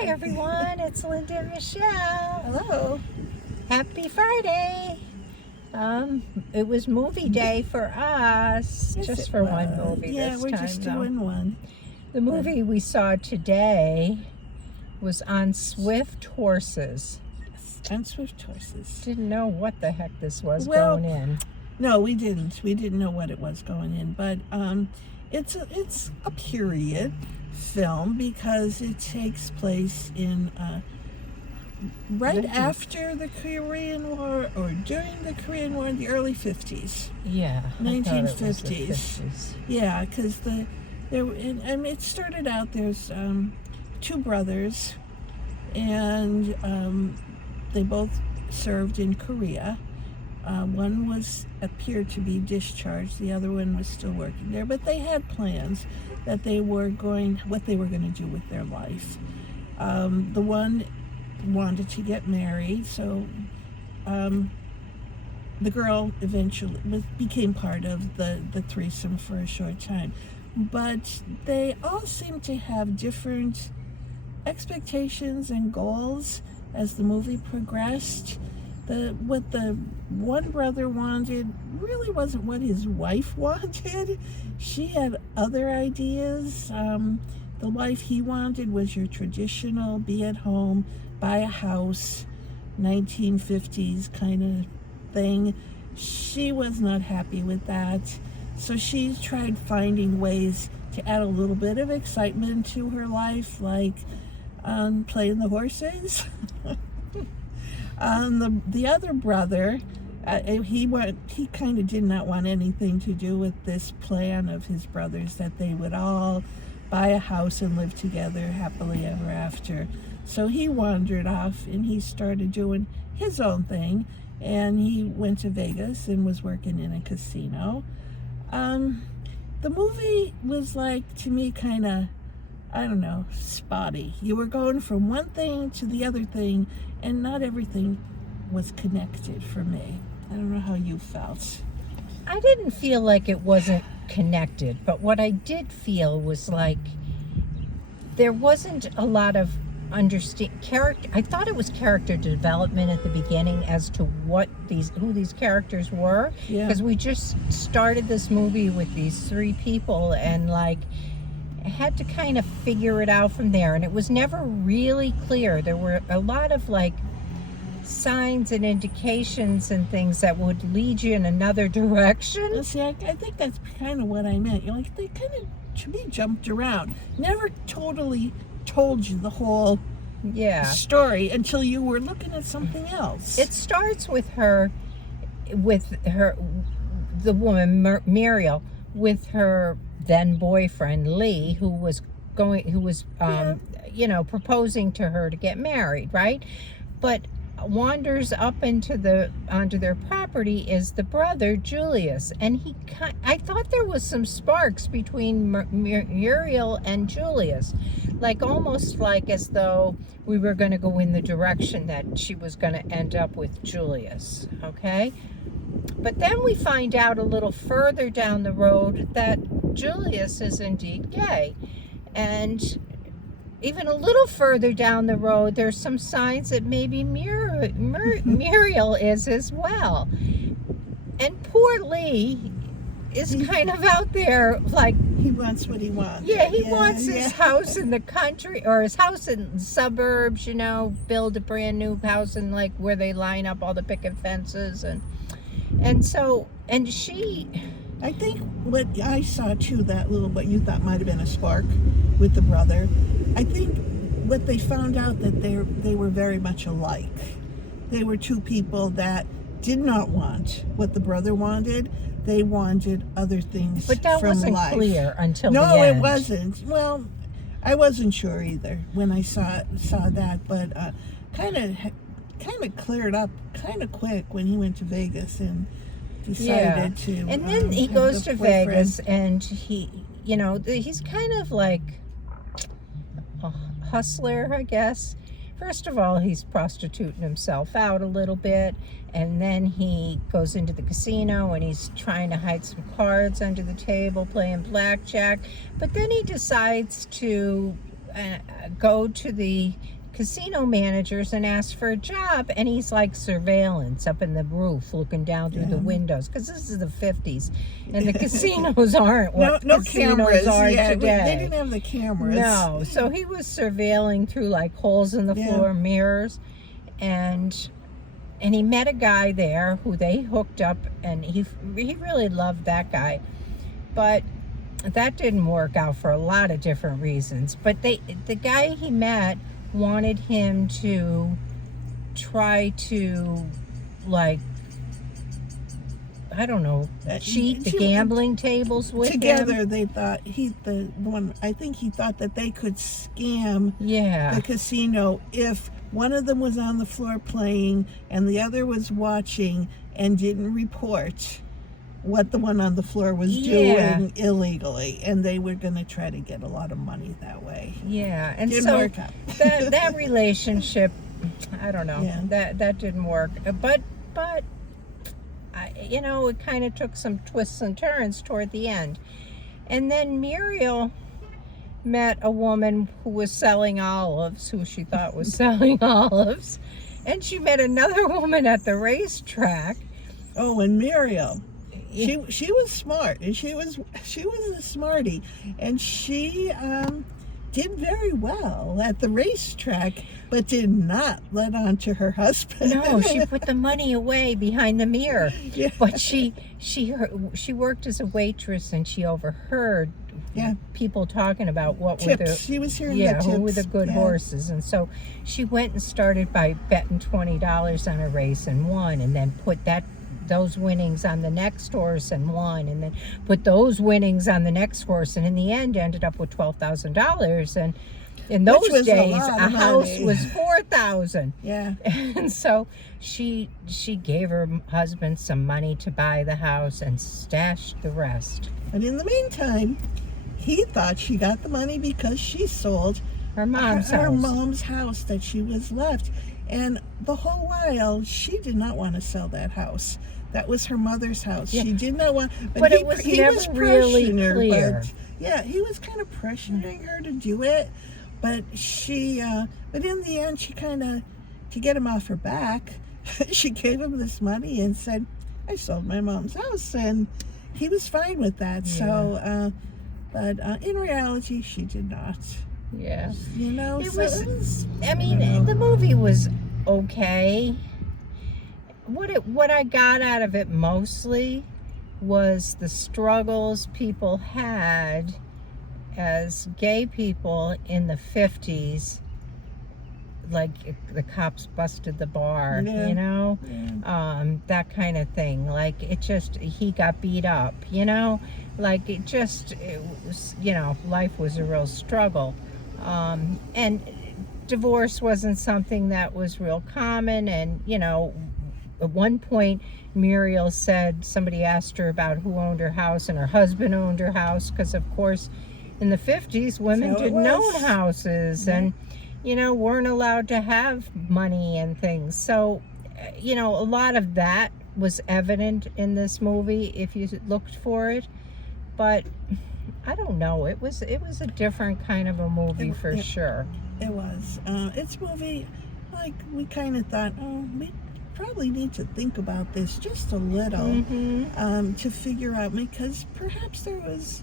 Hi everyone, it's Linda and Michelle. Hello. Happy Friday. It was movie day for us, Yes, just it for one was. movie Yeah, this we're time just though. doing one. The movie we saw today was On Swift Horses. On Swift Horses. Didn't know what the heck this was Well, going in. No, we didn't. We didn't know what it was going in, but it's a period film because it takes place in right after the Korean War or during the Korean War in the early 50s. Yeah, I thought it was the 1950s. 50s. Yeah, because it started out. There's two brothers, and they both served in Korea. One appeared to be discharged. The other one was still working there, but they had plans that what they were going to do with their life. The one wanted to get married, so the girl eventually became part of the threesome for a short time. But they all seemed to have different expectations and goals as the movie progressed. What the one brother wanted really wasn't what his wife wanted. She had other ideas. The life he wanted was your traditional, be at home, buy a house, 1950s kind of thing. She was not happy with that. So she tried finding ways to add a little bit of excitement to her life, like playing the horses. The other brother, he kind of did not want anything to do with this plan of his brothers that they would all buy a house and live together happily ever after. So he wandered off and he started doing his own thing, and he went to Vegas and was working in a casino. The movie was like, to me, kind of, I don't know, spotty. You were going from one thing to the other thing, and not everything was connected for me. I don't know how you felt. I didn't feel like it wasn't connected, but what I did feel was like there wasn't a lot of character. I thought it was character development at the beginning as to who these characters were, because we just started this movie with these three people, and like I had to kind of figure it out from there, and it was never really clear. There were a lot of like signs and indications and things that would lead you in another direction. Well, see, I think that's kind of what I meant. You know, like they kind of, to me, jumped around. Never totally told you the whole story until you were looking at something else. It starts with the woman Muriel, with her then boyfriend Lee, who was proposing to her to get married, right? But wanders up onto their property is the brother Julius, and I thought there was some sparks between Muriel and Julius, like almost like as though we were going to go in the direction that she was going to end up with Julius, okay? But then we find out a little further down the road that Julius is indeed gay, and even a little further down the road, there's some signs that maybe Muriel is as well. And poor Lee is kind of out there, like, he wants what he wants. Yeah, he wants his house in the country, or his house in the suburbs, build a brand new house and like where they line up all the picket fences, and she. I think what I saw too, what you thought might have been a spark with the brother, I think what they found out that they were very much alike. They were two people that did not want what the brother wanted. They wanted other things from life. But that wasn't clear until the end. No, it wasn't. Well, I wasn't sure either when I saw that, but kind of cleared up kind of quick when he went to Vegas and decided to. And then he goes to Vegas, and he's kind of like a hustler, I guess. First of all, he's prostituting himself out a little bit, and then he goes into the casino and he's trying to hide some cards under the table, playing blackjack. But then he decides to go to the casino managers and ask for a job, and he's like surveillance up in the roof looking down through the windows, because this is the 50s and the casinos aren't what no casinos cameras are yeah, today. They didn't have the cameras. No, so he was surveilling through like holes in the floor, mirrors, and he met a guy there who they hooked up, and he really loved that guy, but that didn't work out for a lot of different reasons. But the guy he met wanted him to try to, like, I don't know, cheat the gambling tables with together him. they thought I think he thought that they could scam Yeah. the casino if one of them was on the floor playing and the other was watching and didn't report what the one on the floor was doing illegally, and they were going to try to get a lot of money that way. Yeah, and Didn't so work out. that relationship, I don't know, Yeah. that didn't work. But you know, it kind of took some twists and turns toward the end. And then Muriel met a woman who was selling olives, who she thought was selling olives, and she met another woman at the racetrack. Oh, and Muriel. She was smart, and she was a smarty, and she did very well at the racetrack, but did not let on to her husband. No, she put the money away behind the mirror. Yeah. But she worked as a waitress, and she overheard people talking about what tips. were the She was hearing the tips. who were the good horses, and so she went and started by betting $20 on a race and won, and then put those winnings on the next horse and won, and then put those winnings on the next horse, and in the end ended up with $12,000. And in those days, a house was $4,000. Yeah. And so she gave her husband some money to buy the house and stashed the rest. And in the meantime, he thought she got the money because she sold Her mom's her house. mom's house that she was left. And the whole while, she did not want to sell that house. That was her mother's house. Yeah. She did not want. But it was never really pressuring her, clear. yeah, he was kind of pressuring her to do it. But she, but in the end, she kind of, to get him off her back, she gave him this money and said, "I sold my mom's house," and he was fine with that. Yeah. So, but in reality, she did not. Yeah. You know, It so was, I mean, the movie was okay. What I got out of it mostly was the struggles people had as gay people in the 50s. Like, the cops busted the bar, you know? Yeah. That kind of thing. Like, he got beat up, you know? Like, it was, you know, life was a real struggle. And divorce wasn't something that was real common. And, you know, at one point, Muriel said, somebody asked her about who owned her house, and her husband owned her house, because, of course, in the 50s, women didn't own houses and, you know, weren't allowed to have money and things. So, you know, a lot of that was evident in this movie if you looked for it. But I don't know. It was a different kind of a movie for sure. It was. It's a movie, like, we kind of thought, we probably need to think about this just a little to figure out, because perhaps there was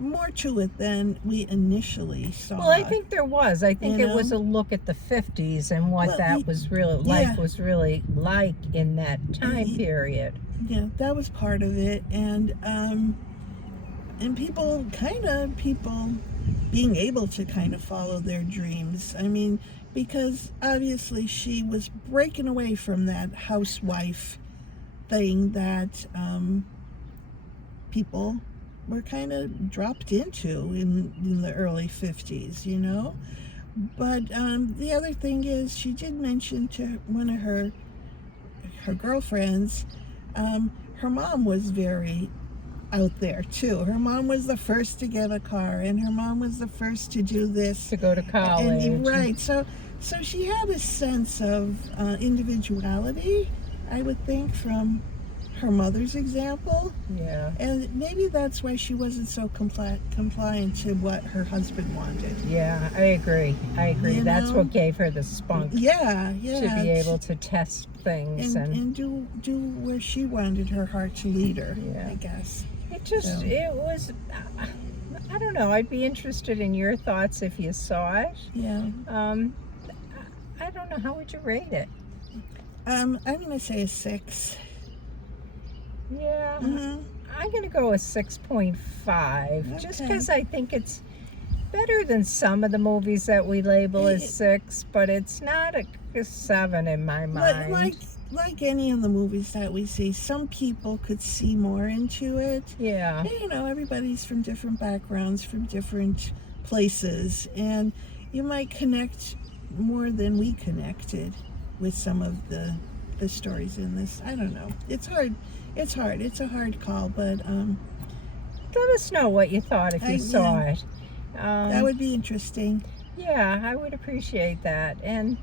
more to it than we initially saw. Well, I think there was. I think it was a look at the 50s and what that was really, life was really like in that time period. Yeah, that was part of it. And people being able to kind of follow their dreams. I mean, because obviously she was breaking away from that housewife thing that people were kind of dropped into in the early 50s, you know. But the other thing is, she did mention to one of her girlfriends, her mom was very out there too. Her mom was the first to get a car, and her mom was the first to do this, to go to college. And, right. So she had a sense of individuality, I would think, from her mother's example, Yeah. and maybe that's why she wasn't so compliant to what her husband wanted. Yeah, I agree. You That's know? what gave her the spunk Yeah, to be able to test things and do where she wanted her heart to lead her. Yeah. I guess. it was, I don't know. I'd be interested in your thoughts if you saw it. Yeah. I don't know. How would you rate it? I'm gonna say a 6. Yeah. Mm-hmm. I'm going to go with 6.5 just Okay. because I think it's better than some of the movies that we label as 6, but it's not a 7 in my mind. Like any of the movies that we see, some people could see more into it. Yeah. And, you know, everybody's from different backgrounds, from different places, and you might connect more than we connected with some of the stories in this. I don't know. It's hard. It's a hard call, but Let us know what you thought if you saw it. that would be interesting. Yeah, I would appreciate that. And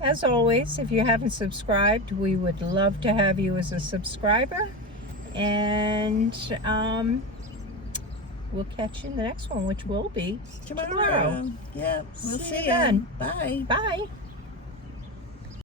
as always, if you haven't subscribed, we would love to have you as a subscriber. And we'll catch you in the next one, which will be tomorrow. Yeah, we'll See see you you then. Bye. Bye.